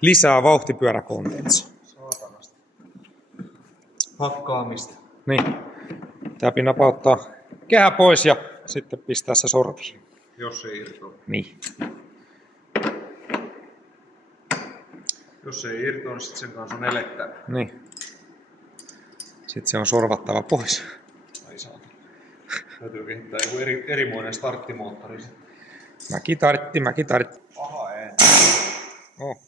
lisää vauhtipyöräkontentsia. Saatanasta. Hakkaamista. Niin. Täytyy napauttaa kehä pois ja sitten pistää se sorviin. Jos ei irtoa. Niin. Jos ei irtoa, niin sitten sen kanssa on elettävä. Niin. Sitten se on sorvattava pois. Ai saatana. Täytyy kehittää joku erimoinen starttimoottori. Mäki tartti. Paha ääni. Oh.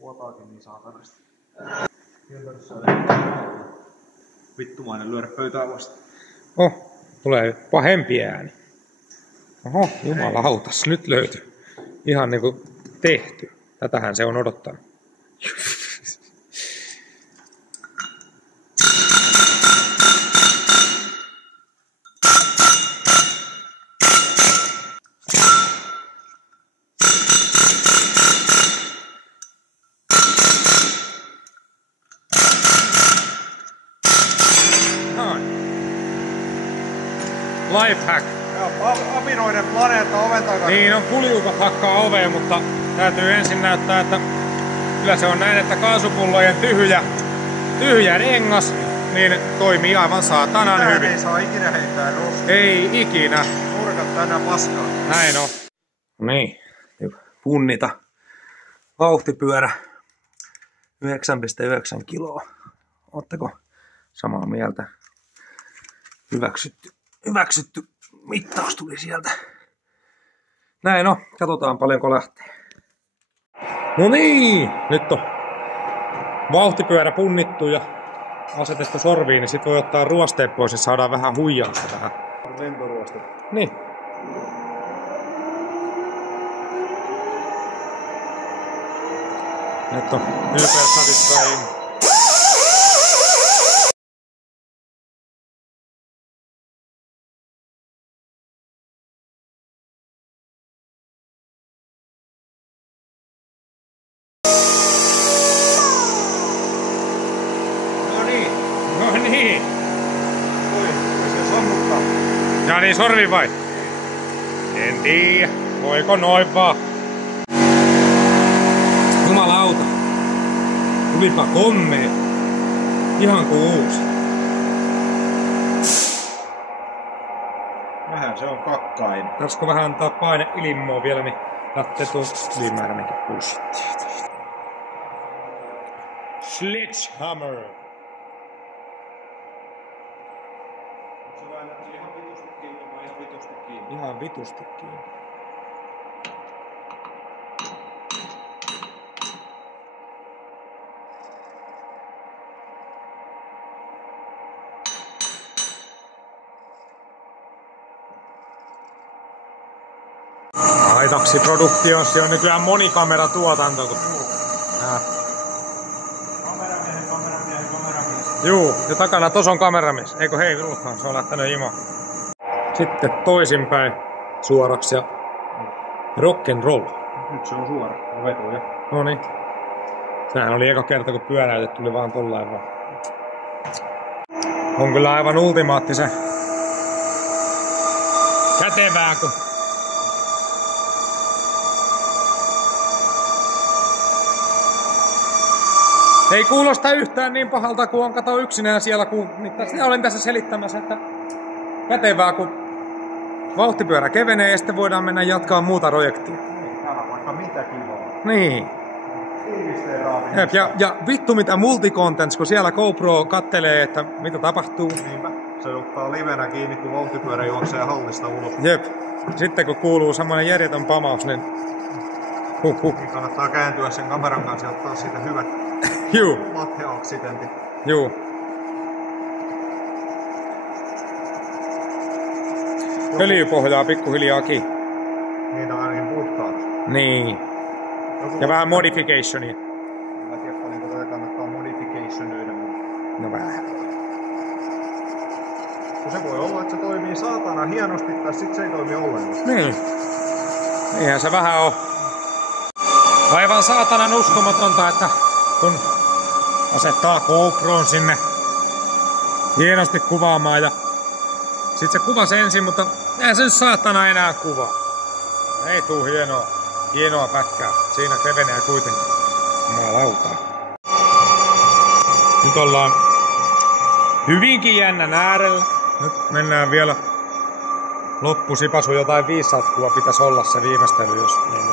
Vuotaakin niin saatanasti. Vittumainen lyödä pöytää vasta. Oh, tulee pahempi ääni. Oho, jumalautas, nyt löytyi. Ihan niinku tehty. Tätähän se on odottanut. Lifehack. Apinoiden planeetta oven takana. Niin on kuljukat hakkaa oveen, mutta täytyy ensin näyttää, että kyllä se on näin, että kaasupullojen tyhjä rengas niin toimii aivan saatanan hyvin. Ei saa ikinä heittää roskia. Ei ikinä. Nurkat tänään paskaa. Näin on. Niin, punnita. Vauhtipyörä 9,9 kiloa. Ootteko samaa mieltä? Hyväksytty mittaus tuli sieltä. Näin on, katsotaan paljonko lähtee. No niin, nyt on vauhtipyörä punnittu ja asetettu sorviin, niin sit voi ottaa ruosteet pois ja saadaan vähän huijausta tähän. Lentoruoste. Niin. Nyt on hyper satisfying. No niin. Voi se sammuttaa. Ja niin, sorvi vai? En tiedä. Voiko noin vaan? Jumalauta. Tulipa kommea. Ihan kuin uusi. Vähän se on kakkain. Tarvitsko vähän antaa paine ilmoa vielä, niin lähtee tuo ylimääräinenkin pussi. Sledgehammer. Ihan vitusti kiinni. Aitaksi Productions on nykyään monikameratuotanto. Kameramies. Juu, ja takana tos on kameramies. Eikö hei, se on lähtenyt imo. Sitten toisinpäin suoraksi ja rock'n'roll. Nyt se on suora. Vetuja. Noniin. Sehän oli eka kerta kun pyöräytet tuli vaan tollain vaan. On kyllä aivan ultimaattisen kätevää kun ei kuulosta yhtään niin pahalta kuin on kato yksinään siellä kun olen tässä selittämässä, että kätevää kun vauhtipyörä kevenee ja sitten voidaan mennä jatkaa muuta projektia. Täällä on vaikka mitä kivaa. Niin. Ja vittu mitä multicontents, kun siellä GoPro kattelee, että mitä tapahtuu. Niinpä. Se ottaa livenä kiinni, kun vauhtipyörä juoksee hallista ulos. Jep. Sitten kun kuuluu semmoinen järjetön pamaus, niin Niin kannattaa kääntyä sen kameran kanssa ja ottaa siitä hyvät Juu. lathe-aksidentit. Juu. Öljypohjaa pikkuhiljaakin. Niitä on ainakin puhtaat. Niin. Ja vähän modificationia. Mä en tiedä paljonko tätä kannattaa modificationoida. No vähän. Kun se voi olla, että se toimii saatana hienosti tai sit se ei toimi ollenkaan. Niin. Niinhän se vähän on. Aivan saatanan uskomatonta, että kun asettaa GoPron sinne hienosti kuvaamaan ja sit se kuvasi ensin, mutta eihän se nyt saatana enää kuvaa. Ei tuu hienoa. Hienoa pätkää. Siinä kevenee kuitenkin. Jumalauta. Nyt ollaan hyvinkin jännän äärellä. Nyt mennään vielä loppusipasu. Jotain 5 satkua pitäisi olla se viimeistely, jos niin.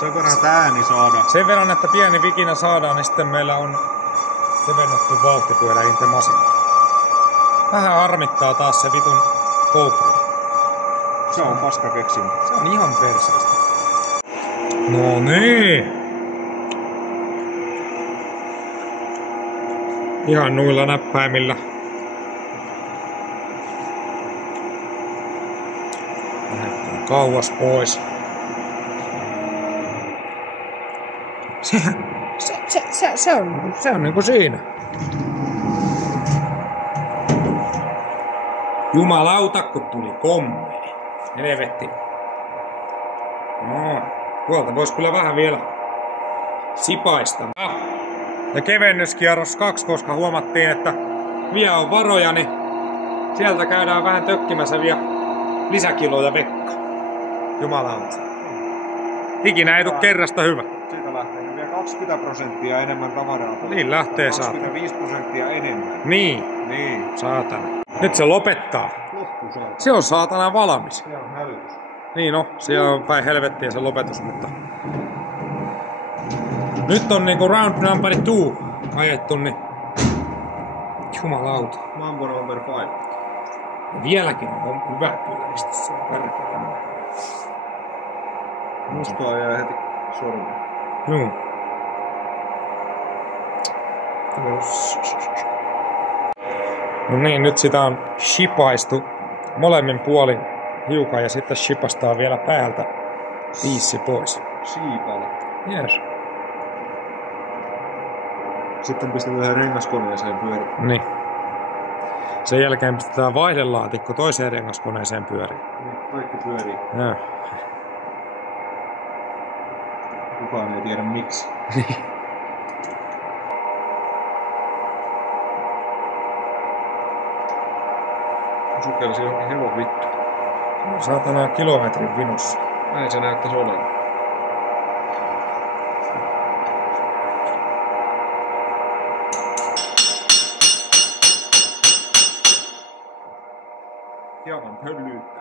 Sen verran ääni saadaan. Sen verran, että pieni vikinä saadaan, niin sitten meillä on kevennetty vauhtipyörä Inte-masina. Vähän harmittaa taas se vitun GoPro. Se on paska keksimä. Se on ihan perseestä. No niin. Ihan nuilla näppäimillä. Lähdetään kauas pois. Se on niinku siinä. Jumalauta, kun tuli komme. Helvetti. No, tuolta vois kyllä vähän vielä sipaista. Ja kevennyskierros 2, koska huomattiin, että vielä on varoja, niin sieltä käydään vähän tökkimässä vielä lisäkiloja Pekka. Jumalauta. Ikinä ei tuu kerrasta hyvä. Siitä lähtee vielä 20% enemmän tavaraa. Niin lähtee saatana. 25% enemmän. Niin. Saatana. Nyt se lopettaa. Loppu saatana. Se on saatana valmis. Se on hälytys. Niin no, siellä on päin helvettiä se lopetus, mutta... Nyt on niinku round number 2 ajettu, niin... Jumalauta. Mambo number 5. Vieläkin on hyvä pyöristä se on perkele. Mustoa jää heti sormeen. Joo. No niin, nyt sitä on shipaistu molemmin puolin hiukan ja sitten shipastaa vielä päältä piissi pois. Siipale. Yes. Sitten pistetään rengaskoneeseen pyörimään. Niin. Sen jälkeen pistetään vaihdelaatikko toiseen rengaskoneeseen pyöriin. Niin, kaikki pyörii. Joo. Kukaan ei tiedä miksi. Sukelsi johonkin hevon vittu. Saatana kilometrin vinossa. Näin se näyttäisi olevan. Hieman höllyyttää.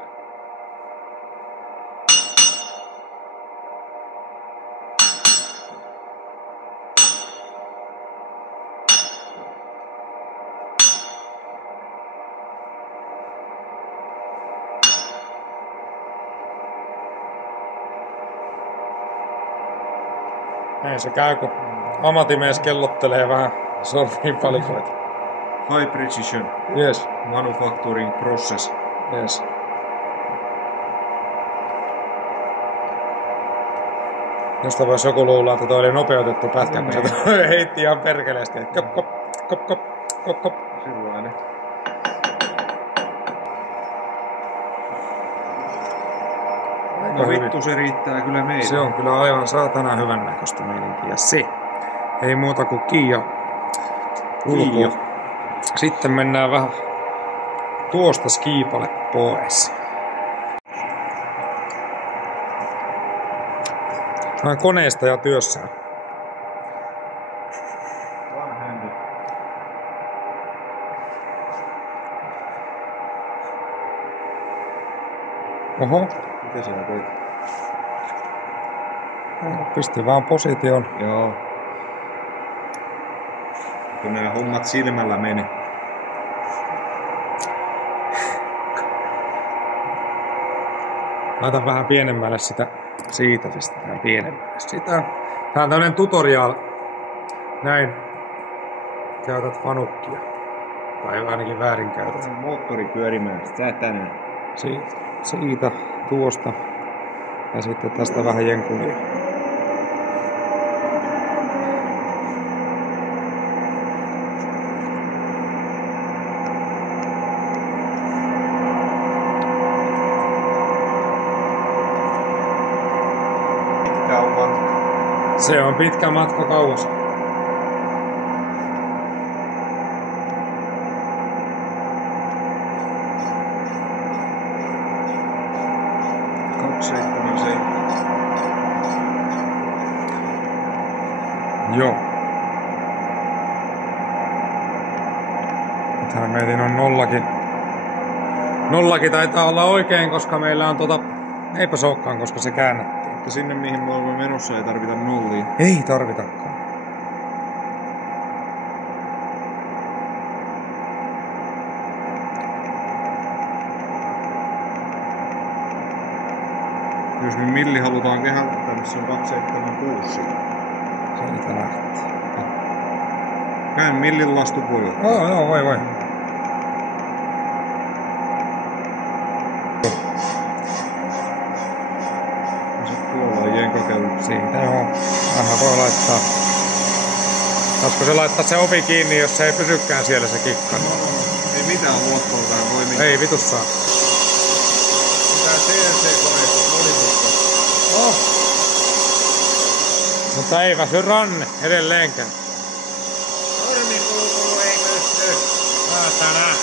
Näin se käy, kun ammattimies kellottelee vähän sormiin palikoita. High precision. Yes. Manufacturing process. Yes. Josta voisi joku luulla, että toi oli nopeutettu pätkä, kun se heitti ihan perkeleesti. Kop, kop, kop, kop, kop, kop. Sillainen. No vittu, se riittää kyllä meille. Se on kyllä aivan saatana hyvän näköistä meininkiä. Se. Ei muuta kuin Kiia ulkoa. Sitten mennään vähän tuosta skiipalle pois. Vähän koneesta ja työssään. Oho. Mitä sinä teit? Pisti vaan position. Joo. Kun nämä hommat silmällä meni. Laita vähän pienemmälle sitä. Siitä pistetään pienemmälle sitä. Tää on tämmönen tutorial. Näin käytät fanukkia. Tai ainakin väärin käytät. Moottori pyörimään. Sä tänään. Siitä, tuosta. Ja sitten tästä vähän jenkulia. Pitkä on matka. Se on pitkä matka kauas. 277. Joo. Nythän meidän on nollakin. Nollakin taitaa olla oikein, koska meillä on eipä se olekaan, koska se käännettiin. Mutta sinne mihin me olemme menossa ei tarvita nollia. Ei tarvitakaan. Jos me milli halutaan kehättää, niin se on 276. Siitä lähtee. Näin millin lastu voi ottaa. Joo, voi. Siitä joo. Vähän voi laittaa. Saisiko se laittaa se ovi kiinni, jos se ei pysykään siellä se kikka? Ei mitään luottoa tähän voi mitään. Ei vitus saa. Mitään CNC-koneista monimutkaista. Oh. Mutta ei väsy ranne edelleenkään. Sormipulkulu ei pysty. Tänään.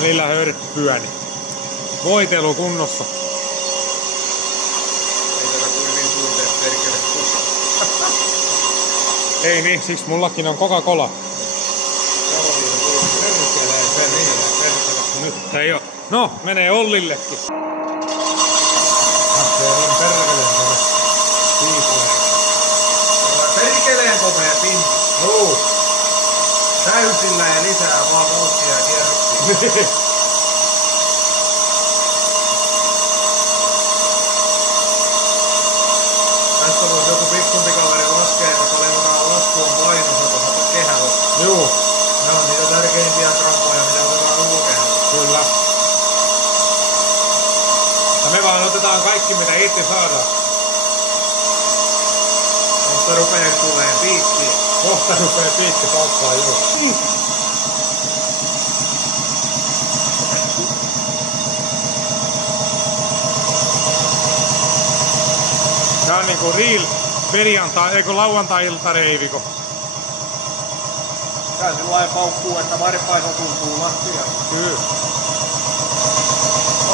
Välillä hörppyäni. Voitelu kunnossa. Ei tätä kuivin tunteet perkele kukaan. Ei niin, siksi mullakin on Coca-Cola. Nyt ei oo. No, menee Ollillekin. Perkeleen komea pinta. Juu. Täysillä ja lisää vaan vauhtia ja kierroksia. Tästä voisi joku pikkuntikaveri laskea, että paljon lasku on painossa, kun otat kehällä. Juu. Ne on niitä tärkeimpiä grammoja, mitä otetaan ulkokehällä. Kyllä. Ja me vaan otetaan kaikki mitä itse saadaan. Mutta rupee tulee piikkiä. Kohta rupee piikki taustaa, joo. Tää on niinku real perjantai, eikö lauantai-iltareiviko? Tää sillai paukkuu, että varpaisa tuntuu lattiaan. Kyllä.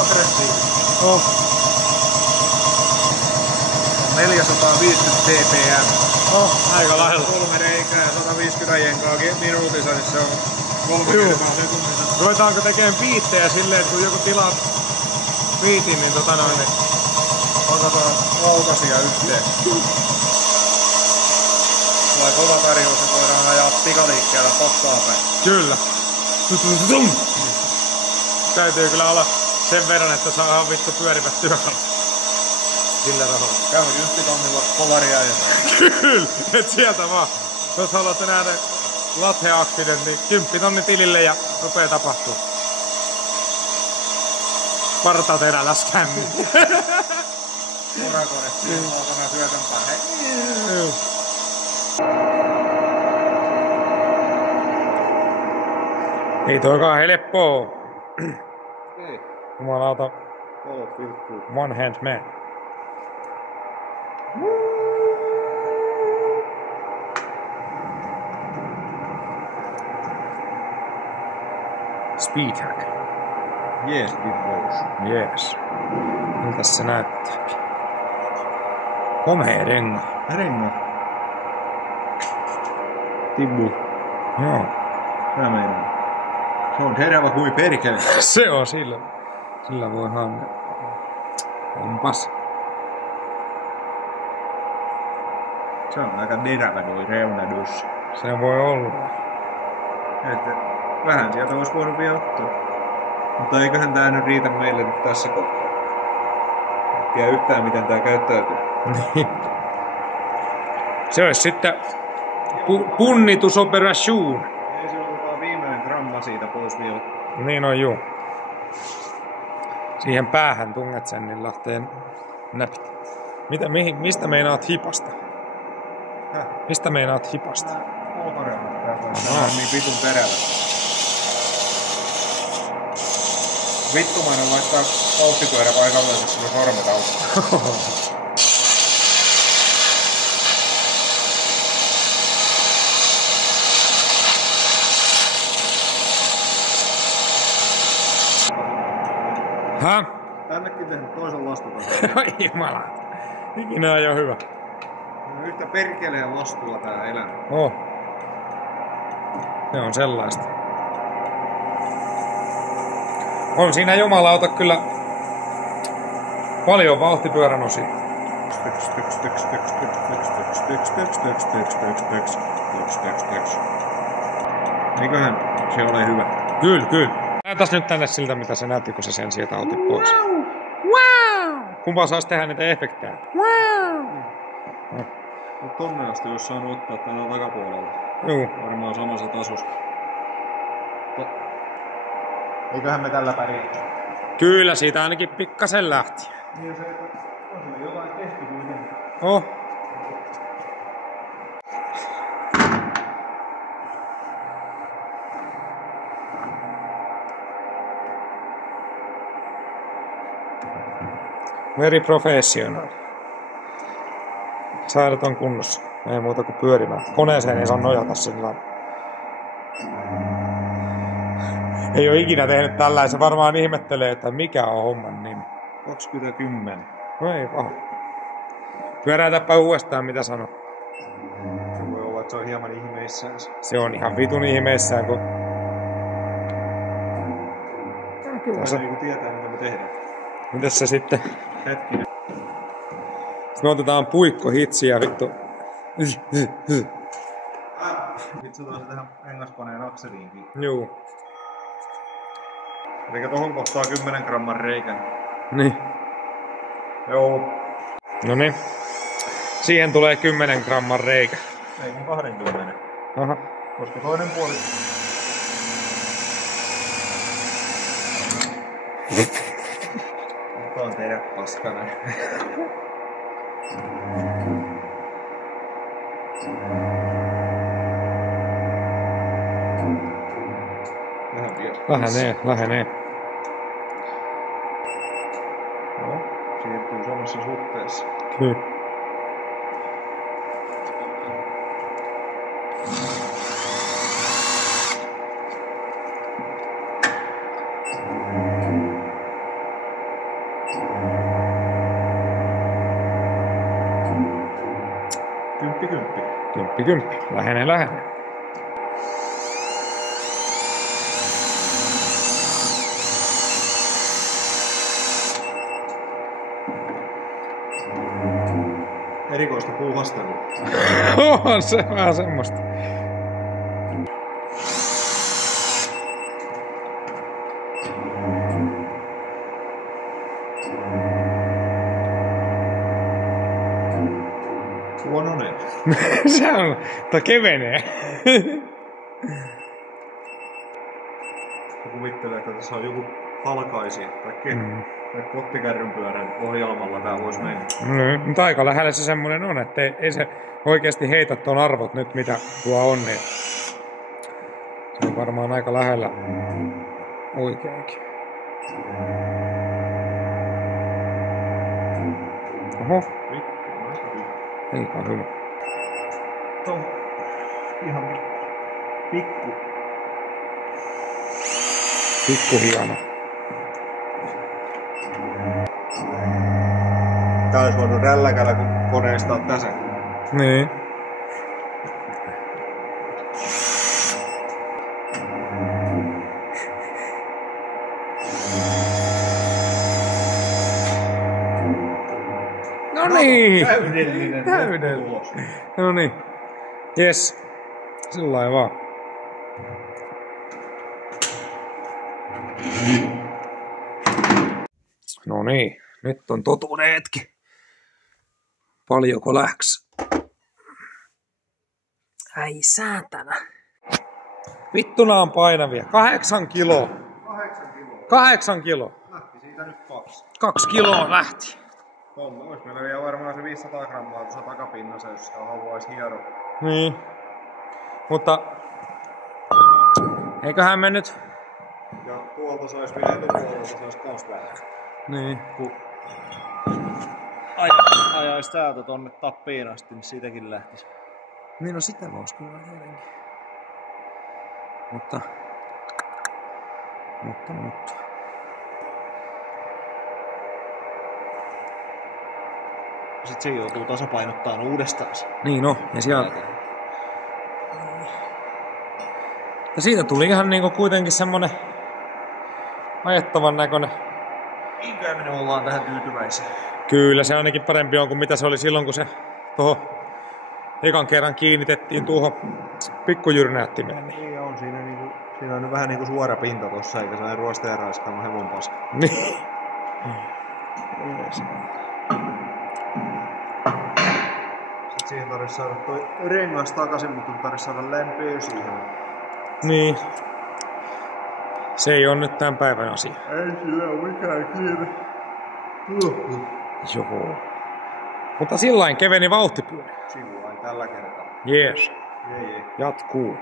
Aggressiivisesti. Oh. 450 TPM. Oh, aika lähellä. 3 reikää ja 150 jenkaa minuutissa, niin se on 30 sekunnissa. Ruvetaanko tekemään biittejä silleen, että kun joku tilaa biitin, niin niin otetaan laukasia yhteen. Tulee kova tarjous, että voidaan ajaa pikaliikkeellä pottaa päin. Kyllä. Täytyy kyllä olla sen verran, että saadaan vittu pyörivät työkalut. Sillä rahalla. Käy 10 tonnilla polaria ja Kyllä, et sieltä vaan. Jos haluatte nähdä lathe-accident, niin 10 tonni tilille ja rupee tapahtuu. Partaterällä skämmi. urakone siihen muotona syötön päin. Ei toikaan helppoa. Ei. Jumalauta. Oot vilkkuu. One hand man. Speed hack. Yes, big boss. Yes. Miltäs se näyttää? Komea renga. Renga. Tibbu. Joo. Tää meinaa. Se on terävä kuin perkele. Se on sillä. Sillä voihan. Onpas. Se on aika terävä noi reunadus. Se voi olla. Että vähän sieltä olisi voinut vielä ottaa. Mutta eiköhän tää nyt riitä meille nyt tässä kohtaa. En tiedä yhtään miten tää käyttäytyy. Se olisi sitten punnitusoperation. Ei se ole viimeinen gramma siitä pois vielä. Niin on juu. Siihen päähän tunget sen, niin lähtee näpit. Mistä meinaat hipasta? Häh? Mistä meinaat hipasta? Motorilla. Tää on niin vitun terävä. Vittumainen laittaa vauhtipyörä paikalleen, kun on sormet auki. Häh? Tännekin tehnyt toisen lastukan. Jumala. Ikinä ei oo hyvä. Yhtä perkeleen lastulla tää elämä. Oh. Se on sellaista. On siinä jumalauta kyllä paljon vauhtipyörän osia. Eiköhän se ole hyvä. Kyllä. Näytäs nyt tänne siltä, mitä se näytti, kun sä sen sieltä otit pois. Wow! Kumpa sais tehdä niitä efektejä? Wow! Mut tonne asti olisi saanut ottaa täältä takapuolelta. Juu. Varmaan samassa tasossa. Eiköhän me tällä pärjää. Kyllä, siitä ainakin pikkasen lähti. Niin se, on sille jotain tehty kuitenkin. Oh. Very professional. Säädöt on kunnossa. Ei muuta kuin pyörimään. Koneeseen ei saa nojata sillä. Ei oo ikinä tehnyt tällaisen. Varmaan ihmettelee, että mikä on homman nimi. 2010. No ei paha. Pyöräytäpä uudestaan, mitä sano. Voi olla, että se on hieman ihmeissään. Se on ihan vitun ihmeissään, kun... Kyllä se niinku tietää, mitä me tehdään. Mitäs se sitten? Hetkinen. Sitten me otetaan puikkohitsiä, vittu. Vitsutaan se tähän rengaskoneen akseliinkin. Juu. Eli tohon kohtaa 10 gramman reikän. Niin. Joo. Noniin. Siihen tulee 10 gramman reikä. Ei kun 20. Aha. Koska toinen puoli... Otetaan teidät paskana. Lähenee. No, siirtyy samassa suhteessa. Kyllä. Kymppi. Lähenee. Erikoista puuhastelua. On se vähän semmoista. Huononen. Se on, tai kevenee. Kuvittelee, että tässä on joku halkaisi tai kottikärrynpyörän ohjelmalla tää voisi mennä. Mutta aika lähellä se semmonen on, että ei se oikeesti heitä ton arvot nyt mitä tuo on, niin se on varmaan aika lähellä oikeinkin. Oho. Eikä hyvä. Tuo ihan pikku. Pikku hieno. Tää olisi voinut rälläkällä kun koneistaa tässä. Niin. No niin. Täydellinen tulos. No niin. Jes. Sillain vaan. No niin. Nyt on totuuden hetki. Paljonko läks? Ai säätänä. Vittuna on painavia. 8 kiloa. 8 kiloa. Lähti siitä nyt 2. 2 kiloa lähti. Tuolla olisi meillä vielä varmaan se 500 grammaa tuossa takapinnassa, jos sitä haluaisi hieroa. Niin. Mutta eiköhän me nyt Ja tuolta sais vielä etupuolelta sais kans vähän. Niin. Kun ajais täältä tonne tappiin asti, niin siitäkin lähtis. Niin no sitä vois kyllä tietenkin. Mutta. Sitten se joutuu tasapainottaan uudestaan. Niin no, ja sieltä. Ja siitä tuli ihan niinku kuitenkin semmonen ajettavan näköinen. Niinkään me ollaan tähän tyytyväisiä. Kyllä se ainakin parempi on kuin mitä se oli silloin, kun se tohon ekan kerran kiinnitettiin tuohon pikkujyrnäyttimeen. Niin on siinä niinku, siinä on vähän niinku suora pinta tossa, eikä sellainen ruosteja raiskaama hevon paska. Niin. Sitten siihen tarvitsisi saada toi rengas takaisin, mutta tarvitsisi saada lämpöä siihen. Niin. Se ei ole nyt tämän päivän asia. Ei sillä ole mikään kiire. Joo. Mutta sillain keveni vauhtipyörä. Sivuain tällä kertaa. Jees. Jee. Jatkuu.